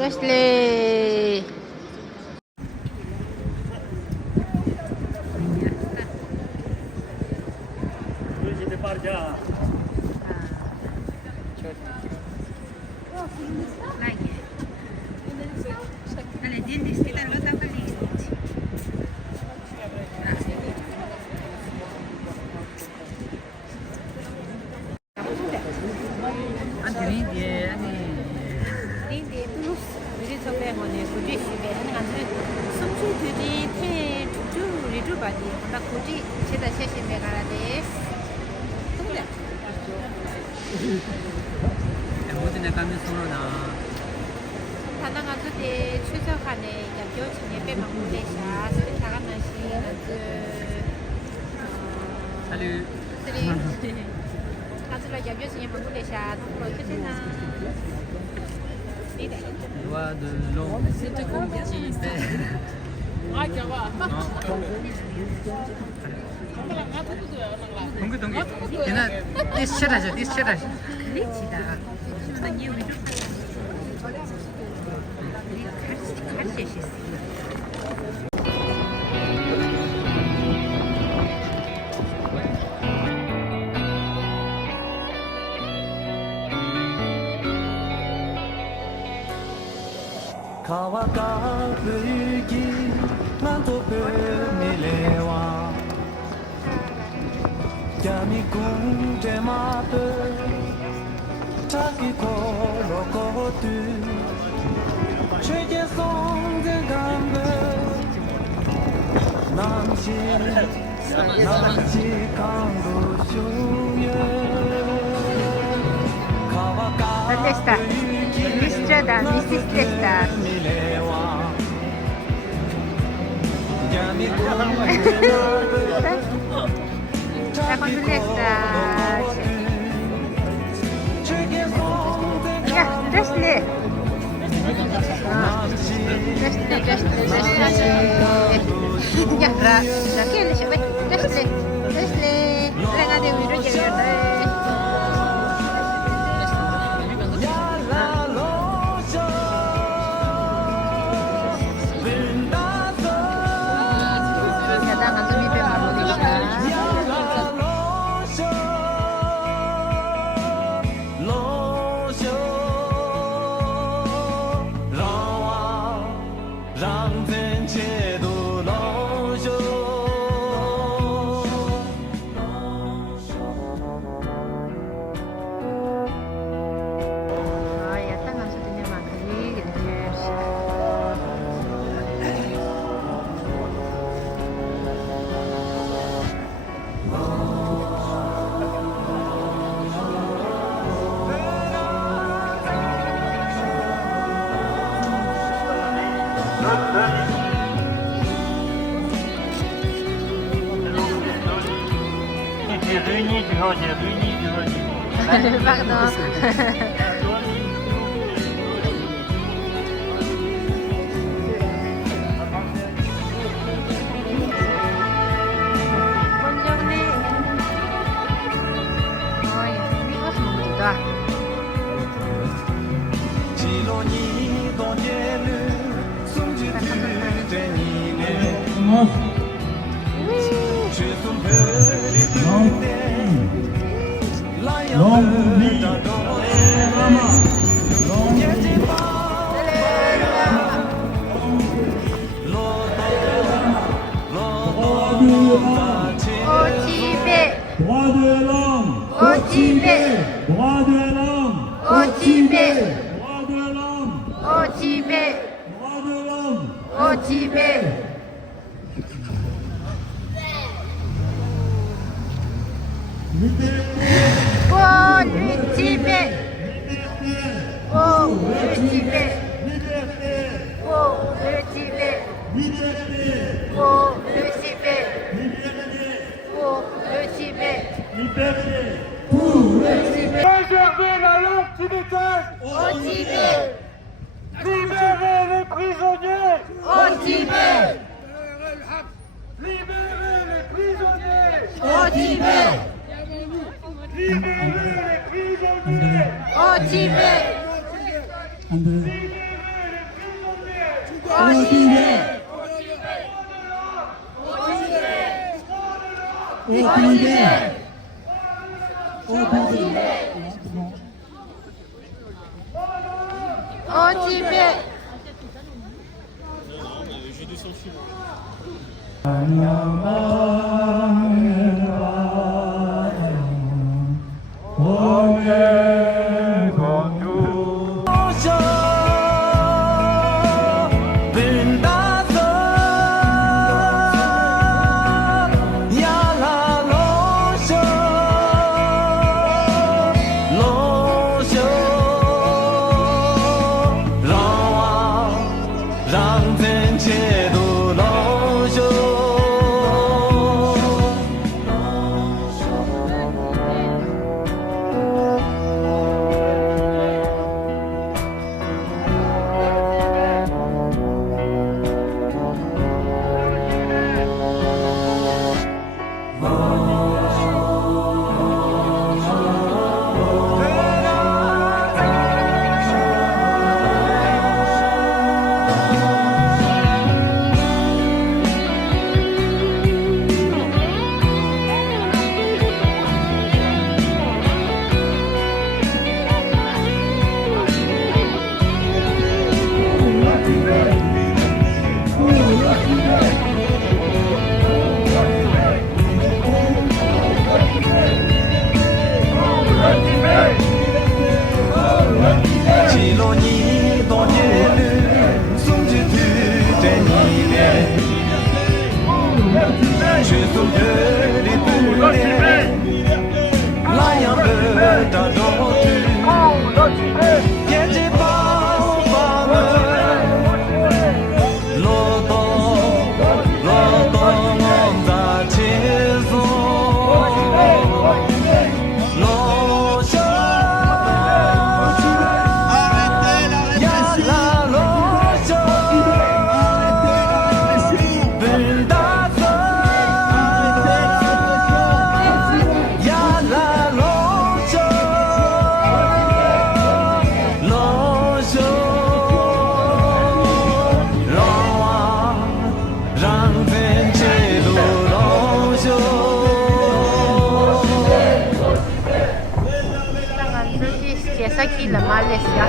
Подошли. Salut. Loi de l'homme. 동기 걔는 디스체라죠 디스체라죠 리치다 할수 있어 Kawaka Yuki Nanto Milewa Yami Kunte Mape Taki Koro Kotu Chege Song de Gambe Namchi Kango Shuye ¿Dónde está? Mistrada, Mistrada. La consulta. Ya, Leslie. Ya, Raquel, Leslie. Venga de mi roller. Pardon. Bonne journée. Oh, il y a des grosses montées là. Au Tibet. Droit de l'homme. Au Tibet. Droit de l'homme. Au Tibet. Droit de l'homme. Au Tibet. Droit de l'homme. Au Tibet. Pour le Tibet. Pour le Tibet. Pour le Tibet. Pour le Tibet. Pour le Tibet. Pour Préserver la langue tibétaine. Au Tibet. Libérer les prisonniers. Au Tibet. Libérer les prisonniers. Au Tibet. Libérer les prisonniers. Au Tibet. 안 돼. Libérer 오지배 C'est ça qui est le Malaysia.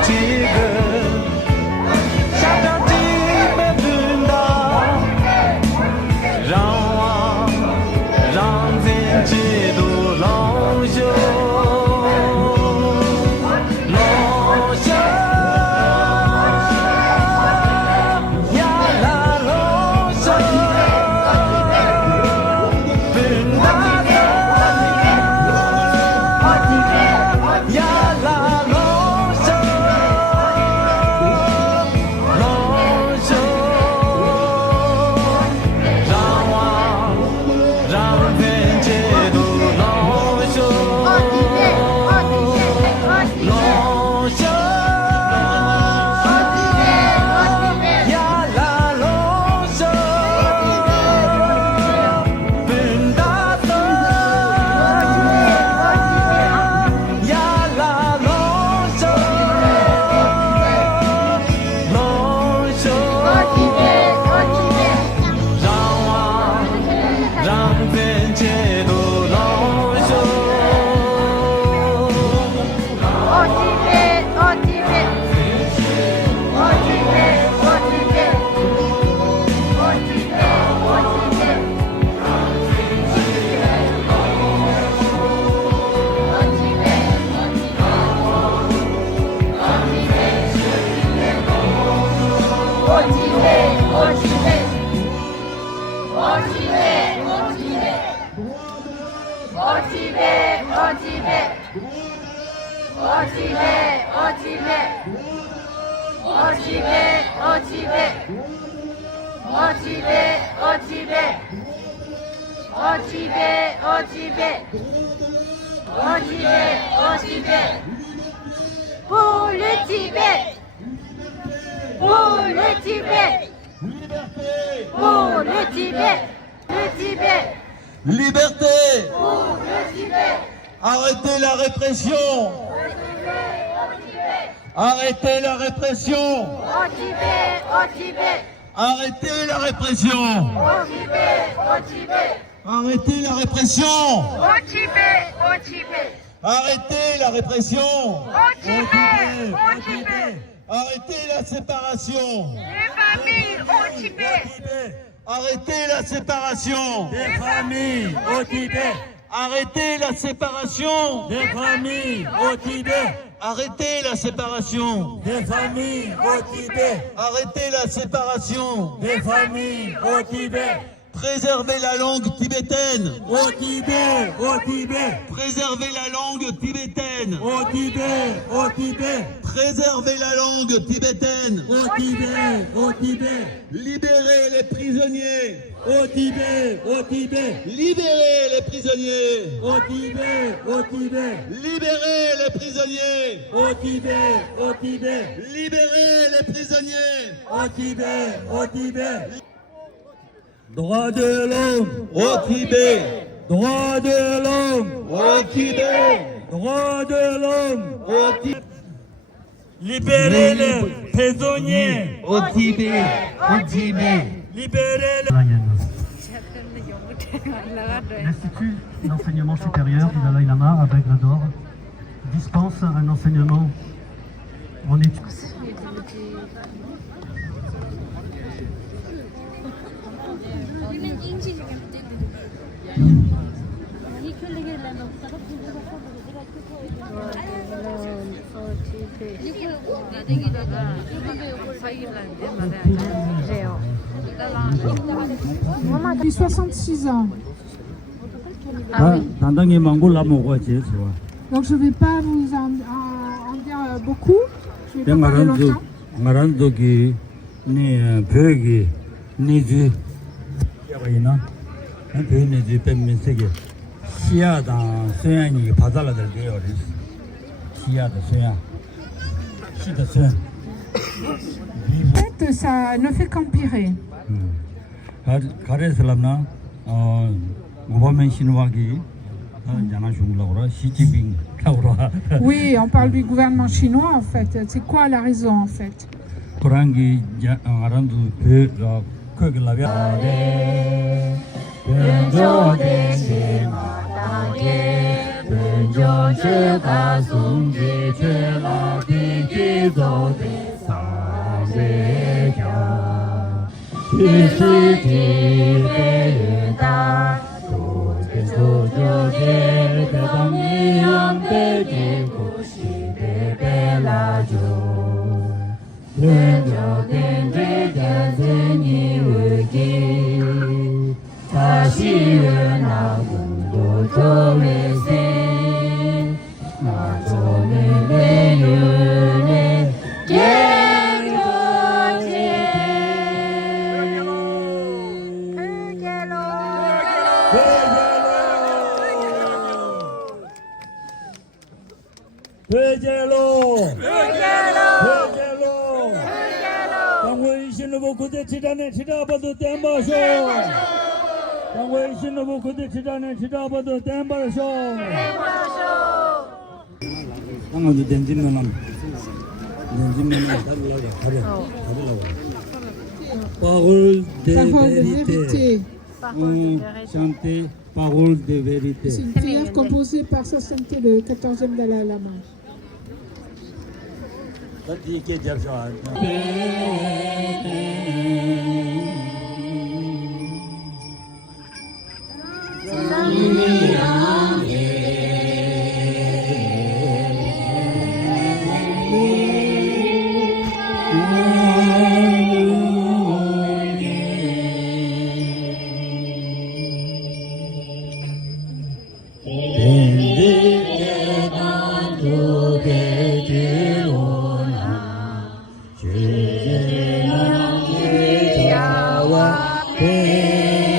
오지배 Otibé, Otibé. Otibé, Otibé. Otibé, Otibé. Otibé, Otibé. Otibé, Otibé. Otibé, Otibé. Pour le Tibet. Pour le Tibet. Pour le Tibet. Le Tibet. Liberté. Pour le Tibet. Arrêtez la répression. Arrêtez la répression. Au Tibet, au Tibet. Arrêtez la répression. Au Tibet, au Tibet. Arrêtez la répression. Au Tibet, au Tibet. Arrêtez la répression. Au Tibet, au Tibet. Arrêtez la séparation. Les familles au Tibet. Arrêtez la séparation. Des familles au Tibet. Arrêtez la séparation. Des familles au Tibet. Arrêtez la séparation. Des familles au Tibet. Arrêtez la séparation. Des familles au Tibet. Préservez la langue tibétaine. Au Tibet. Au Tibet. Préservez la langue tibétaine. Au Tibet. Au Tibet. Préservez la langue tibétaine. Au Tibet. Au Tibet. Libérez les prisonniers. Au Tibet. Au Tibet. Libérez les prisonniers. Au Tibet. Au Tibet. Libérez les prisonniers. Au Tibet. Au Tibet. Libérez les prisonniers. Au Tibet. Au Tibet. Droit de l'homme. Au Tibet. Droit de l'homme. Au Tibet. Droit de l'homme. Au Tibet. Libérez les prisonniers. Au Tibet. Au Tibet. Libérez les... L'Institut d'enseignement supérieur du Dalai Lama à Bagrador dispense un enseignement en études. Depuis 66 ans. 단단히 망골라 먹어 제일 좋아. Donc je ne vais pas vous en dire beaucoup. Je vais pas parler longtemps. ngarando기 네 벽이 니지 야바이나 벽이 뱀민세계 시야다 소양이 바달라들 돼요. 시야다 소양 시다 소양. En fait, ça ne fait qu'empirer. 가레슬람나 고바멘 신화기 야나숑라고라 시진핑 라고라. Oui, on parle du gouvernement chinois en fait. C'est quoi la raison en fait? 고랑기 ngaran도 그 거기라비아 베젤로 당원신노부 그대 지단에 지다버도 땜버쇼 당원신노부 그대 지단에 지다버도 땜버쇼 당원도 댄지면은 다르려고 Parole de Parole de vérité. vérité. Chanter parole de vérité. C'est une prière composée par Sa Sainteté le 14e Dalai Lama. 밴드에만 두개 들어오나 주제는 기자와 대화들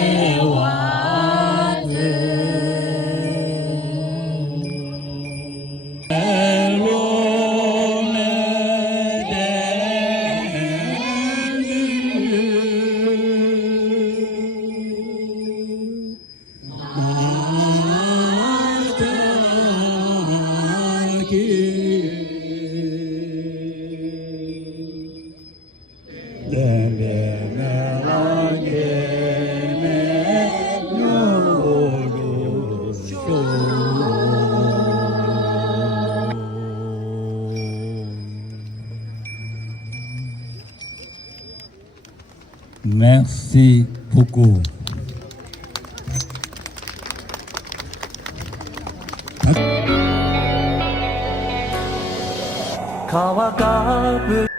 Merci beaucoup. 가와가